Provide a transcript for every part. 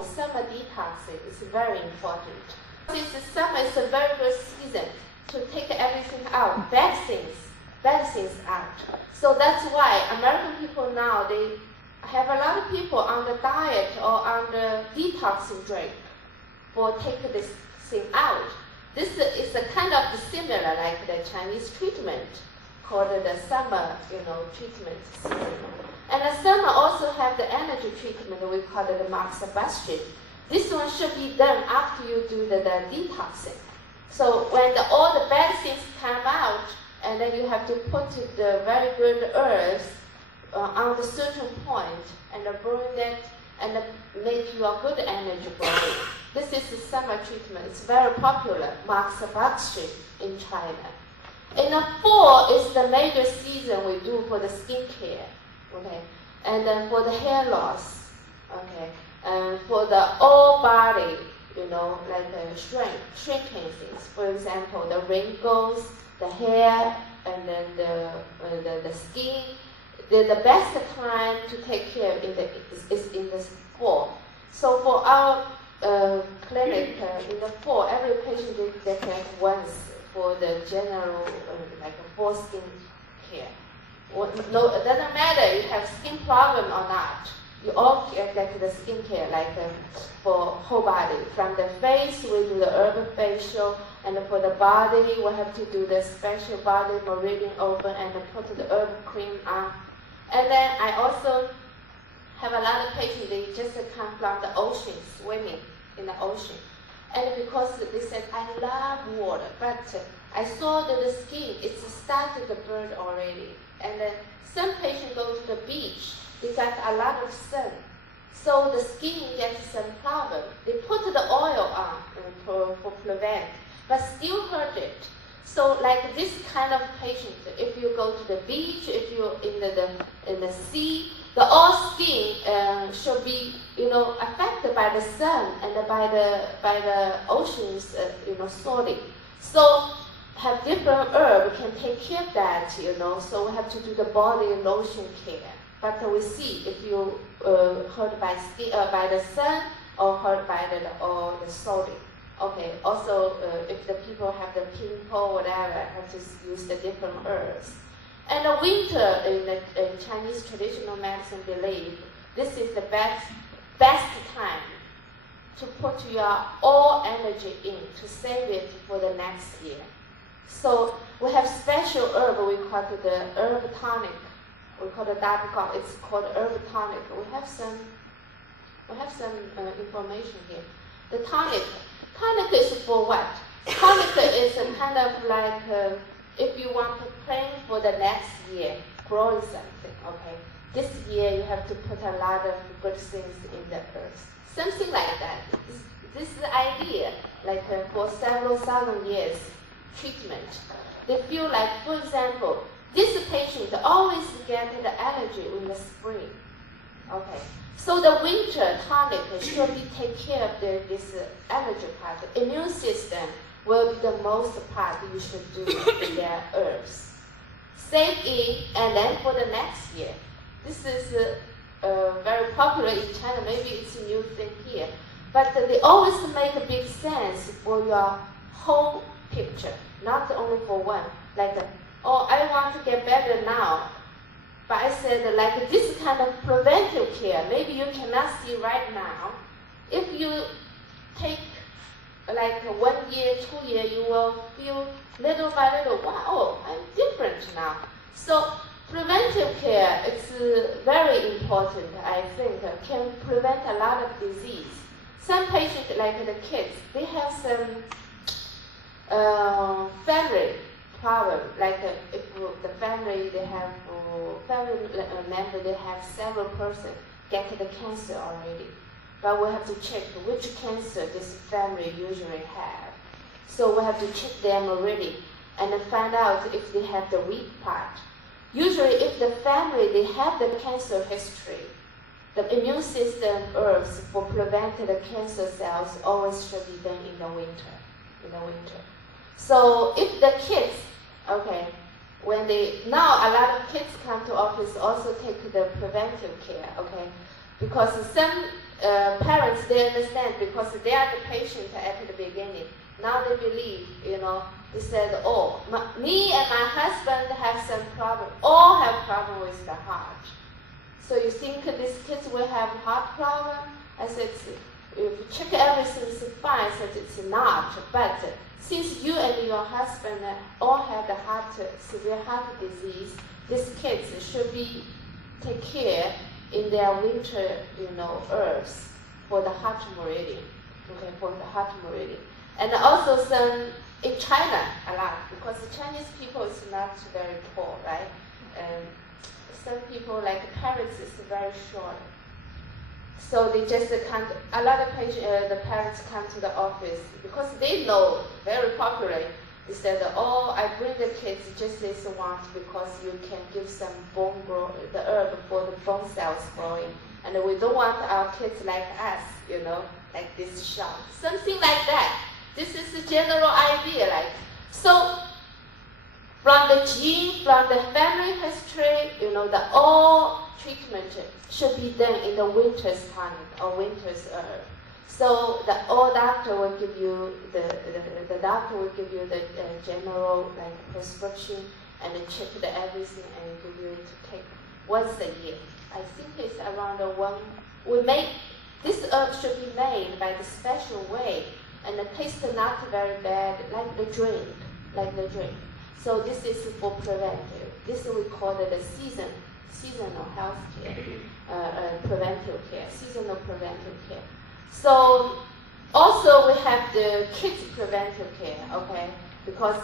know, summer detoxing is very important. Since the summer is a very good season to take everything out, bad things out. So that's why American people now, they have a lot of people on the diet or on the detoxing drink for taking this thing out. This is a kind of similar like the Chinese treatment called the summer, treatment season. And the summer also have the energy treatment, we call it the masturbation. This one should be done after you do the detoxing. So when all the bad things come out, and then you have to put the very good herbs on the certain point and burn that and make you a good energy body. This is the summer treatment. It's very popular, masturbation in China. In the fall is the major season we do for the skincare, okay, and then for the hair loss, okay, and for the all body, like shrinking things. For example, the wrinkles, the hair, and then the skin. The best time to take care of is in the fall. So for our clinic in the fall, every patient they take once for the general like a full skin care. No, it doesn't matter you have skin problem or not. You all get the skin care like for whole body. From the face, we do the herb facial, and for the body, we have to do the special body meridian open and put the herb cream on. And then I also have a lot of patients, they just come from the ocean, swimming in the ocean. And because they said, I love water, but I saw that the skin, it's started to burn already. And then some patients go to the beach, they got a lot of sun. So the skin gets some problem. They put the oil on for prevent, but still hurt it. So like this kind of patient, if you go to the beach, if you're in the sea, the all skin should be affected by the sun and by the oceans salty. So have different herb can take care of that. So we have to do the body lotion care. But we see if you hurt by the sun or hurt by the salty. Okay. Also, if the people have the pimple, whatever, have to use the different herbs. And the winter in Chinese traditional medicine believe this is the best time to put your all energy in to save it for the next year. So we have special herb, we call it the herb tonic. We call it that, it's called herb tonic. We have some information here. The tonic is for what? Tonic is a kind of like if you want to plan for the next year, growing something, okay? This year you have to put a lot of good things in the earth. Something like that. This is the idea, like for several thousand years treatment. They feel like, for example, this patient always get the allergy in the spring, okay? So the winter tonic should take care of this allergy part. The immune system will be the most part you should do in their herbs. Save in, and then for the next year. This is very popular in China. Maybe it's a new thing here. But they always make a big sense for your whole picture, not only for one. Like, oh, I want to get better now. But I said, like, this kind of preventive care, maybe you cannot see right now. If you take like 1 year, 2 years, you will feel little by little, wow, I'm different now. So preventive care is very important, I think, can prevent a lot of disease. Some patients, like the kids, they have some family problem, like if the family, they have family member, they have several persons get the cancer already. But we have to check which cancer this family usually have. So we have to check them already and find out if they have the weak part. Usually if the family, they have the cancer history, the immune system herbs for preventing the cancer cells always should be done in the winter. So if the kids, okay, now a lot of kids come to office also take the preventive care, okay, because some parents, they understand because they are the patient at the beginning. Now they believe, they said, oh, me and my husband have some problem, all have problem with the heart. So you think these kids will have heart problem? I said, if you check everything's fine, I said it's not. But since you and your husband all have the severe heart disease, these kids should be take care in their winter, herbs for the heart meridian. Okay, for the heart meridian. And also some in China a lot, because the Chinese people is not very tall, right? And some people, like parents, is very short. So they just come, a lot of the parents come to the office because they know, very popular. They said, oh, I bring the kids just this once because you can give some bone grow, the herb for the bone cells growing. And we don't want our kids like us, like this shot. Something like that. This is the general idea, so from the gene, from the family history, the all treatment should be done in the winter's time or winter's herb. So the all doctor will give you the doctor will give you the general prescription and check everything and give you to take once a year. I think it's around this herb should be made by the special way. And the taste is not very bad, like the drink. So this is for preventive. This we call it the seasonal health care, preventive care, seasonal preventive care. So also we have the kids preventive care, okay? Because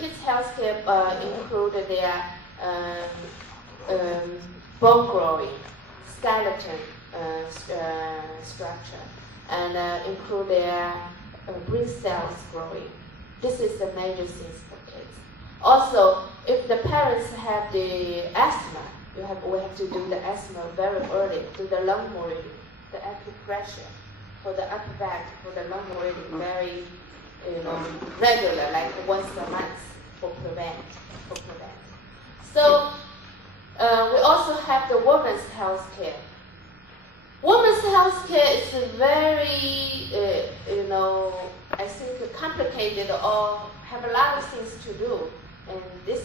kids health care include their bone growing, skeleton structure, and include their brain cells growing. This is the major things for kids. Also, if the parents have the asthma, we have to do the asthma very early, do the lung meridian, the acupressure for the upper back, for the lung meridian, very regular, like once a month for prevent. So we also have the women's health care. Women's health care is very, I think complicated or have a lot of things to do. And this,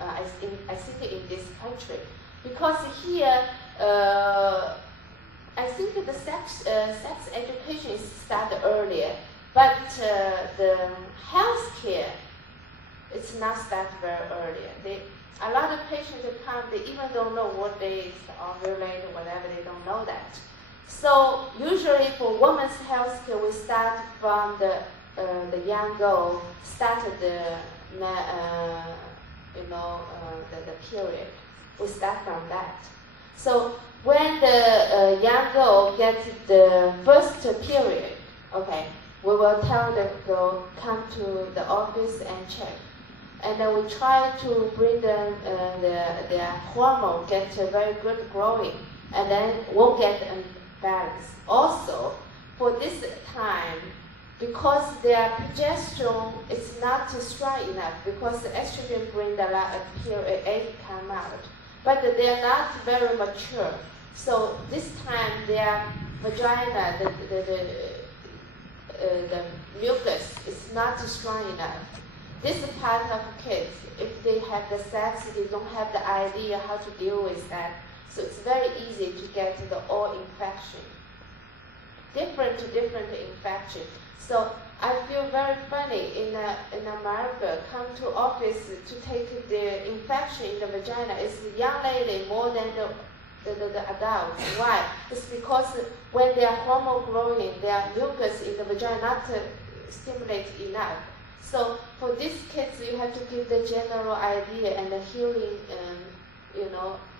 I think in this country. Because here, I think the sex education is started earlier, but the health care, it's not started very earlier. A lot of patients come, they even don't know what they are related or whatever, they don't know that. So usually for women's health care, we start from the young girl, started the period. We start from that. So when the young girl gets the first period, okay, we will tell the girl, come to the office and check. And then we try to bring them their hormone get very good growing, and then won't get imbalance. Also, for this time, because their progesterone is not strong enough, because the estrogen brings a lot of egg come out, but they are not very mature. So this time their vagina, the mucus is not strong enough. This part of kids, if they have the sex, they don't have the idea how to deal with that. So it's very easy to get the all infection. Different infection. So I feel very funny in America, come to office to take the infection in the vagina. It's the young lady more than the adults. Why? It's because when they are hormone growing, their mucus in the vagina not stimulated enough. So for these kids, you have to give the general idea and the healing,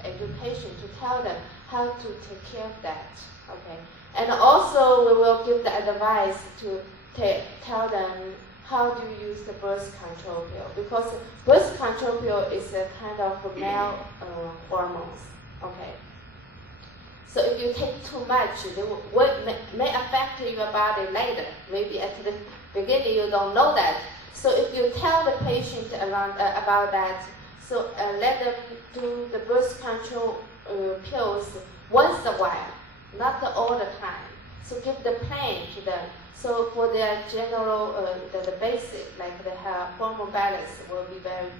education to tell them how to take care of that. Okay, and also we will give the advice to tell them how do you use the birth control pill, because birth control pill is a kind of male hormones. Okay. So if you take too much, it may affect your body later. Maybe at the beginning you don't know that. So if you tell the patient about that, so let them do the birth control pills once a while. not all the time. So give the pain to them. So for their general, the basic, like they have hormone balance will be very,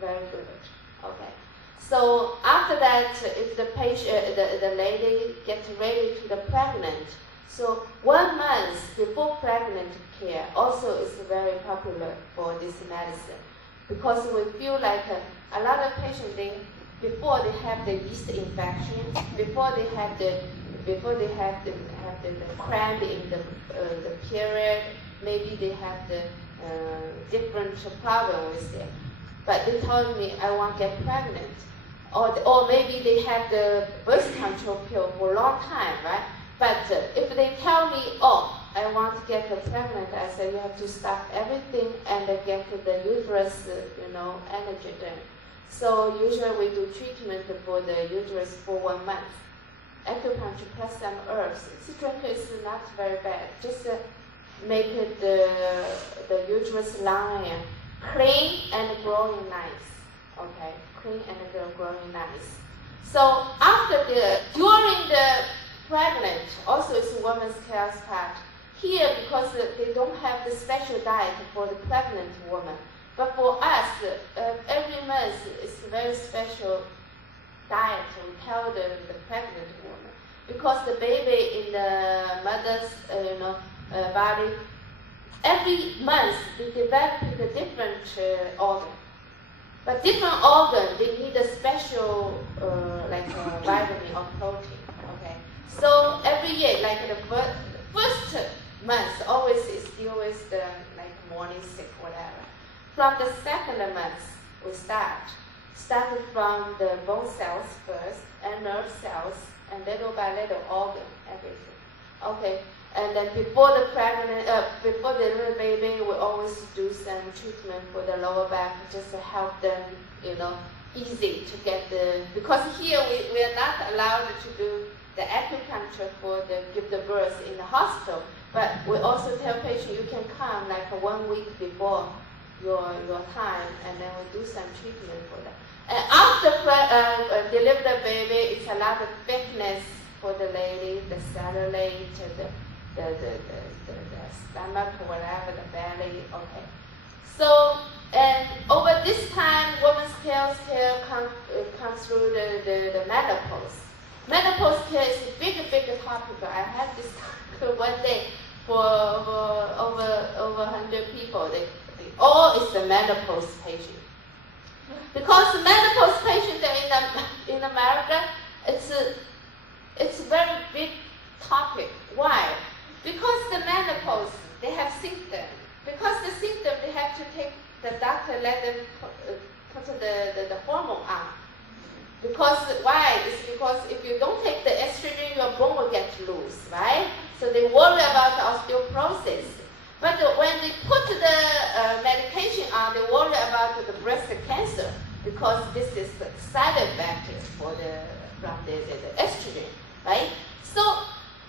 very good. Okay. So after that, if the patient, the lady gets ready to the pregnant, so 1 month before pregnant care also is very popular for this medicine, because we feel like a lot of patients, before they have the yeast infection, before they have the cramp in the period, maybe they have the different problem with it. But they told me, I want to get pregnant. Or maybe they have the birth control pill for a long time, right? But if they tell me, oh, I want to get pregnant, I say you have to stop everything and get the uterus, energy done. So usually we do treatment for the uterus for 1 month. Acupuncture plus some herbs. Citron is not very bad. Just make it the uterus line clean and growing nice. Okay, clean and growing nice. So during the pregnant, also it's a woman's care part. Here, because they don't have the special diet for the pregnant woman. But for us, every month is a very special diet we tell the pregnant woman. Because the baby in the mother's body, every month they develop a different organ. But different organ, they need a special vitamin or protein. Okay. So every year, like the first month, always is deal with the morning sick, whatever. From the second month, we started from the bone cells first, and nerve cells, and little by little organ, everything. Okay. And then before the little baby, we always do some treatment for the lower back, just to help them, easy to get because here we are not allowed to do the acupuncture give the birth in the hospital. But we also tell patients you can come 1 week before your time, and then we do some treatment for them. And after deliver the baby, it's a lot of thickness for the lady, the cellulite, the stomach, whatever, the belly. Okay. So, and over this time, women's care comes through the menopause. Menopause care is a big topic. I had this one day for over 100 people. They all is the menopause patient. Because the menopause patient in America, it's a very big topic. Why? Because the menopause, they have symptoms. Because the symptoms, they have to take the doctor, let them put the hormone on. Because why? It's because if you don't take the estrogen, your bone will get loose, right? So they worry about the osteoporosis. But when they put the medication on, they worry about the breast cancer, because this is the side effect from the estrogen, right? So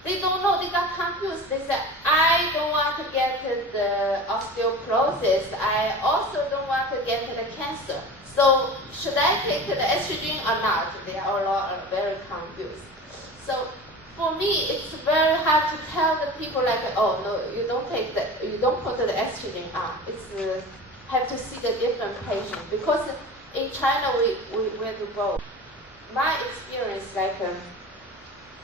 they don't know, they got confused. They said, I don't want to get the osteoporosis. I also don't want to get the cancer. So should I take the estrogen or not? They are all very confused. So for me, it's very hard to tell the people oh no, you don't put the estrogen on. It's have to see the different patient, because in China we do both. My experience,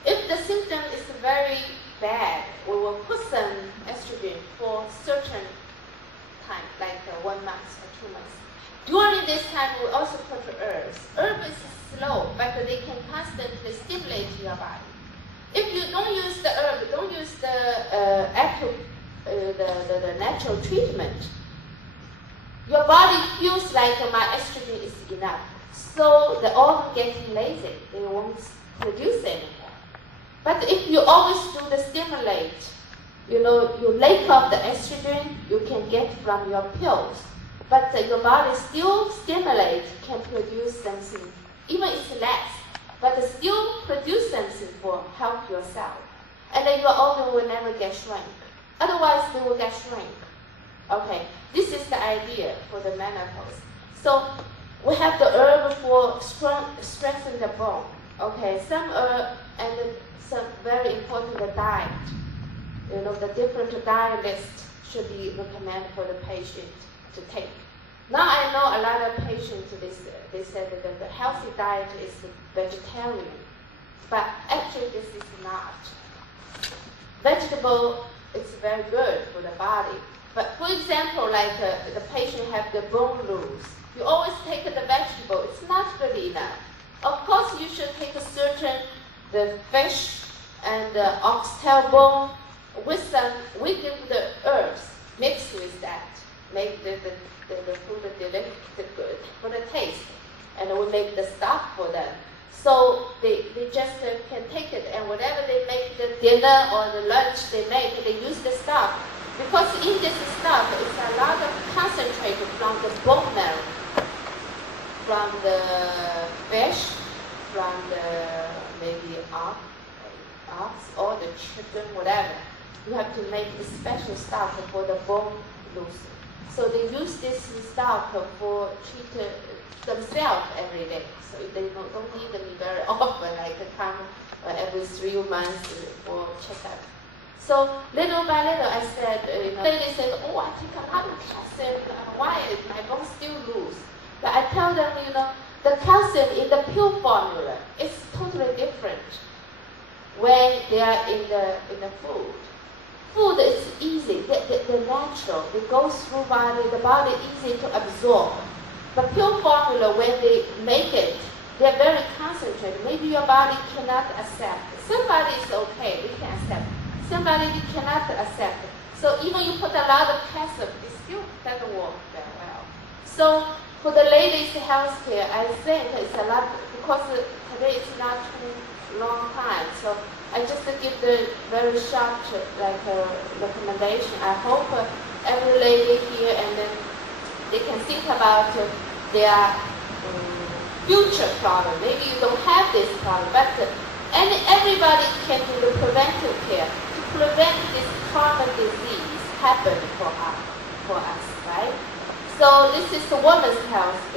if the symptom is very bad, we will put some estrogen for certain time, 1 month or 2 months. During this time, we also put herbs. Herb is slow, but they can constantly stimulate your body. If you don't use the herb, don't use the natural treatment, your body feels like my estrogen is enough. So the organ getting lazy, they won't produce anymore. But if you always do the stimulate, you lack of the estrogen you can get from your pills. But your body still stimulates, can produce something, even it's less, but still produce something for help yourself. And then your organ will never get shrunk. Otherwise, they will get shrunk. Okay, this is the idea for the menopause. So we have the herb for strengthen the bone. Okay, some herb, and some very important diet. You know, the different diet list should be recommended for the patient to take. Now I know a lot of patients, they said that the healthy diet is vegetarian, but actually this is not. Vegetable is very good for the body. But for example, like the patient have the bone loss, you always take the vegetable, it's not good enough. Of course, you should take a certain, the fish and the oxtail bone with some, we give the herbs mixed with that, make the food delicious, good for the taste, and we make the stock for them. So they just can take it, and whatever they make the dinner or the lunch they make, they use the stock. Because in this stock, it's a lot of concentrate from the bone marrow, from the fish, from the maybe ox or the chicken, whatever. You have to make a special stock for the bone loss. So they use this stock for treat themselves every day. So they don't need me very often, like come every 3 months for checkup. So little by little, I said, they said, oh, I take a lot of calcium. Why is my bone still loose? But I tell them, the calcium in the pill formula is totally different when they are in the food. Food is easy, they're natural. They go through body, the body easy to absorb. The pill formula, when they make it, they're very concentrated. Maybe your body cannot accept. Somebody is okay, they can accept. Somebody cannot accept. So even you put a lot of calcium, it still doesn't work very well. So for the ladies' health care, I think it's a lot, because today is not too long time. So I just give the very short recommendation. I hope every lady here and then they can think about their future problem. Maybe you don't have this problem, but everybody can do the preventive care to prevent this common disease happen for us, right? So this is the women's health care.